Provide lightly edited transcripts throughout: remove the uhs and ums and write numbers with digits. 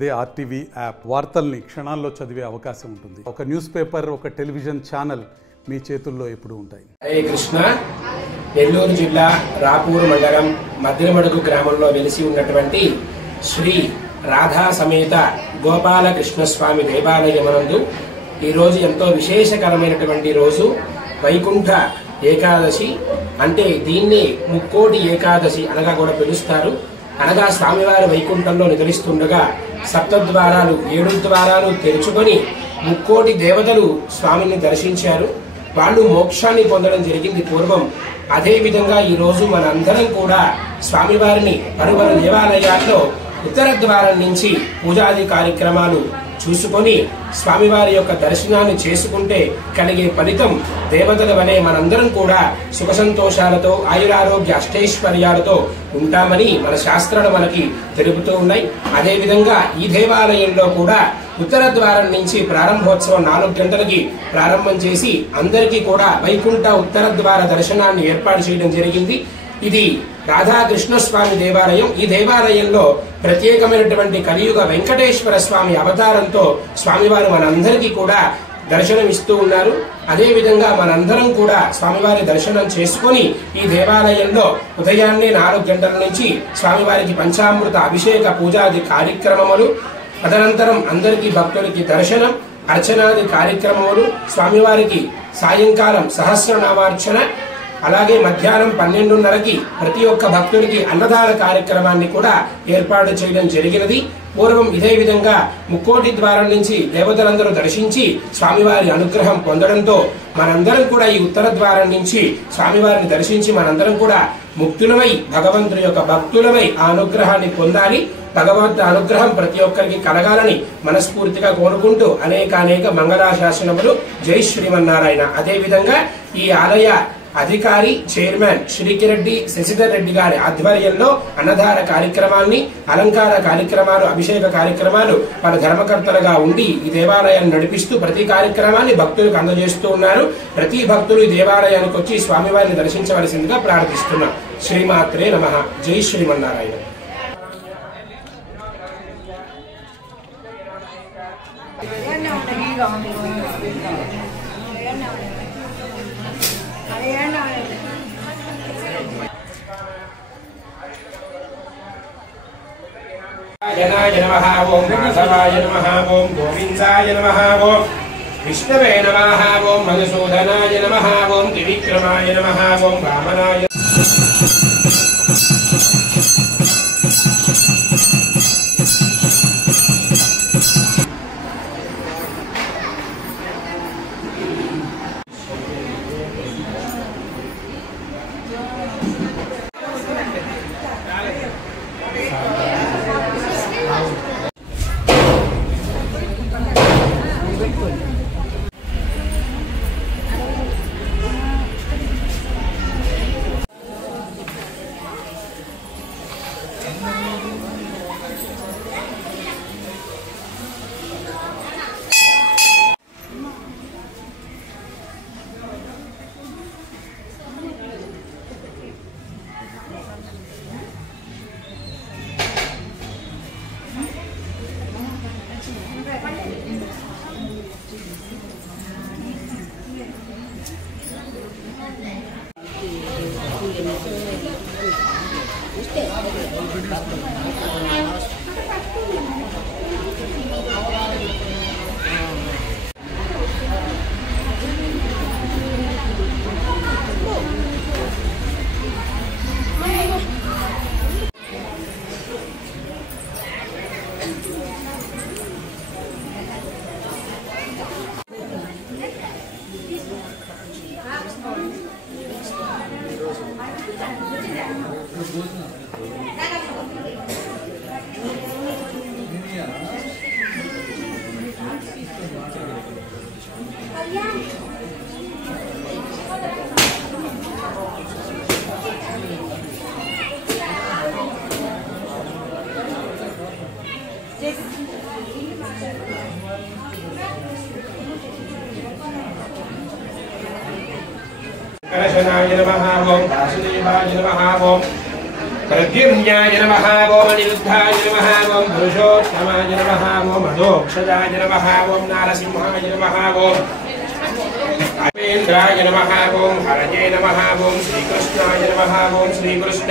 అదే RTV app వార్తల్ని క్షణాల్లో చదివే అవకాశం ఉంటుంది. ఒక న్యూస్ పేపర్, ఒక టెలివిజన్ ఛానల్ మీ చేతుల్లో ఎప్పుడూ ఉంటాయి. హరే కృష్ణ. నెల్లూరు జిల్లా రాపూరు మండలం మద్దిలమడుగు గ్రామంలో వెలిసి ఉన్నటువంటి శ్రీ రాధా సమేత గోపాలకృష్ణస్వామి దేవాలయమునందు ఈ రోజు ఎంతో విశేషకరమైనటువంటి రోజు వైకుంఠ ఏకాదశి. అంటే దీన్ని ముక్కోటి ఏకాదశి అనగా కూడా పిలుస్తారు. అనగా స్వామివారి వైకుంఠంలో నిద్రిస్తుండగా సప్తద్వారాలు 7 ద్వారాలు తెరుచుకొని ముక్కోటి దేవతలు స్వామిని దర్శించారు. వాళ్ళు మోక్షాన్ని పొందడం జరిగింది పూర్వం. అదే విధంగా ఈ రోజు మనందరం కూడా స్వామివారిని పలువురు దేవాలయాల్లో ఉత్తర ద్వారం నుంచి పూజాది కార్యక్రమాలు చూసుకొని స్వామివారి యొక్క దర్శనాన్ని చేసుకుంటే కలిగే ఫలితం దేవతల వలె మనందరం కూడా సుఖ సంతోషాలతో ఆయురారోగ్య అష్టైశ్వర్యాలతో ఉంటామని మన శాస్త్రాలు మనకి తెలుపుతూ ఉన్నాయి. అదే విధంగా ఈ దేవాలయంలో కూడా ఉత్తర ద్వారం నుంచి ప్రారంభోత్సవం 4 గంటలకి ప్రారంభం చేసి అందరికీ కూడా వైకుంఠ ఉత్తర ద్వార దర్శనాన్ని ఏర్పాటు చేయడం జరిగింది. ఇది రాధాకృష్ణస్వామి దేవాలయం. ఈ దేవాలయంలో ప్రత్యేకమైనటువంటి కలియుగ వెంకటేశ్వర స్వామి అవతారంతో స్వామివారు మనందరికీ కూడా దర్శనం ఇస్తూ ఉన్నారు. అదే విధంగా మనందరం కూడా స్వామివారి దర్శనం చేసుకుని ఈ దేవాలయంలో ఉదయాన్నే 4 గంటల నుంచి స్వామివారికి పంచామృత అభిషేక పూజాది కార్యక్రమములు, తదనంతరం అందరికీ భక్తులకి దర్శనం, అర్చనాది కార్యక్రమములు, స్వామివారికి సాయంకాలం సహస్రనామార్చన, అలాగే మధ్యాహ్నం 12:30కి ప్రతి ఒక్క భక్తుడికి అన్నదాన కార్యక్రమాన్ని కూడా ఏర్పాటు చేయడం జరిగినది. పూర్వం ఇదే విధంగా ముక్కోటి ద్వారం నుంచి దేవతలందరూ దర్శించి స్వామివారి అనుగ్రహం పొందడంతో మనందరం కూడా ఈ ఉత్తర ద్వారం నుంచి స్వామివారిని దర్శించి మనందరం కూడా ముక్తులమై భగవంతుని యొక్క భక్తులమై ఆ అనుగ్రహాన్ని పొందాలి. భగవంతు అనుగ్రహం ప్రతి ఒక్కరికి కలగాలని మనస్ఫూర్తిగా కోరుకుంటూ అనేక మంగళాశాసనములు. జై శ్రీమన్నారాయణ. అదే విధంగా ఈ ఆలయ అధికారి చైర్మన్ శ్రీకిరెడ్డి శశిధర్ రెడ్డి గారి ఆధ్వర్యంలో అన్నదాన కార్యక్రమాన్ని, అలంకార కార్యక్రమాలు, అభిషేక కార్యక్రమాలు మన ధర్మకర్తలుగా ఉండి ఈ దేవాలయాన్ని నడిపిస్తూ ప్రతి కార్యక్రమాన్ని భక్తులకు అందజేస్తూ ఉన్నారు. ప్రతి భక్తులు ఈ దేవాలయానికి వచ్చి స్వామివారిని దర్శించవలసిందిగా ప్రార్థిస్తున్నాం. శ్రీమాత్రే నమః. జై శ్రీమన్నారాయణ. జనాయ నమః. ఓం మాధవాయ నమః. ఓం గోవిందాయ నమః. ఓం విష్ణవే నమః. ఓం మధుసూదనాయ నమః. ఓం త్రివిక్రమాయ నమః. ఓం వామనాయ కలశనాయ నమః. ఓం వాసుదేవాయ నమః. ఓం प्रद्युम्नाय नमः ओम अनिरुद्धाय नमः ओम पुरुषोत्तमाय नमः ओम अधोक्षजाय नमः ओम नारसिंहाय नमः ओम अपेन्द्राय नमः ओम हरये नमः ओम श्रीकृष्णाय नमः ओम श्रीकृष्ण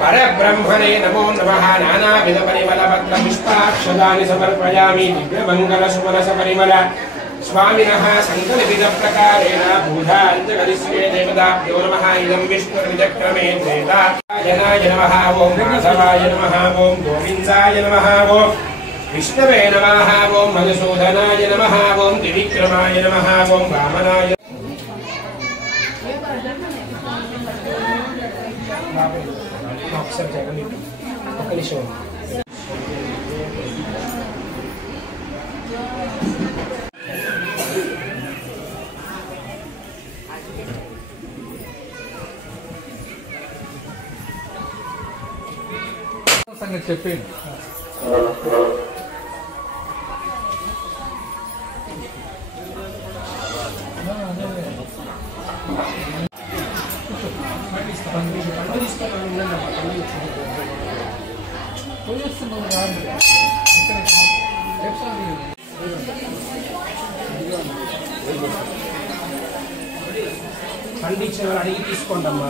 परब्रह्मणे नमो नमः नानाविध परिमल पत्र पुष्पाक्षदानि समर्पयामि दिव्यमङ्गल सुमनस परिमल स्वामिनः संकल्पित प्रकारेण भूधान्तकरिष्ये देवताभ्यो नमः इदं विष्णुर्विचक्रमे त्रेतायनाय नमः ओम माधवाय नमः ओम गोविन्दाय नमः ओम विष्णवे नमः ओम मधुसूदनाय नमः ओम त्रिविक्रमाय नमः ओम वामनाय సంగతి చెప్పేయండి. పండించిన అడిగి తీసుకోండి అమ్మా.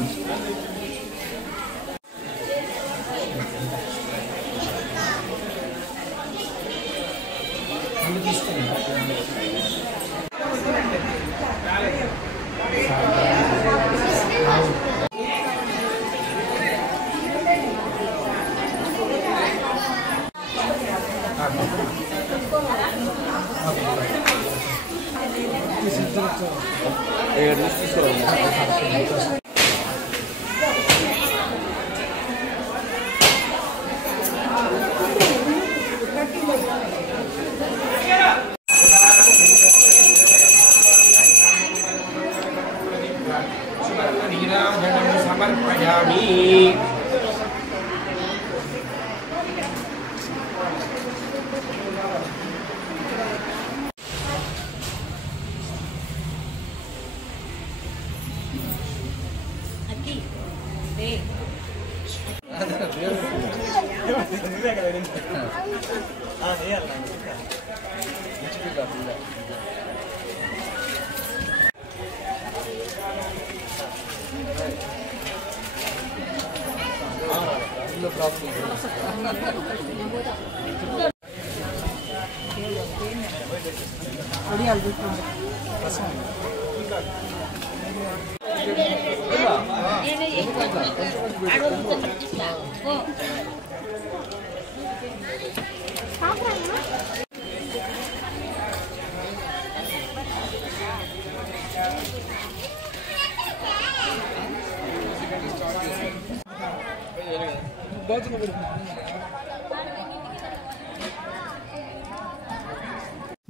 సమర్పయామి.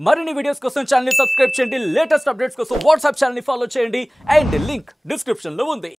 మరిన్ని వీడియోస్ కోసం ఛానల్ ని సబ్స్క్రైబ్ చేయండి. లేటెస్ట్ అప్డేట్స్ కోసం వాట్సాప్ ఛానల్ ని ఫాలో చేయండి. అండ్ లింక్ డిస్క్రిప్షన్ లో ఉంది.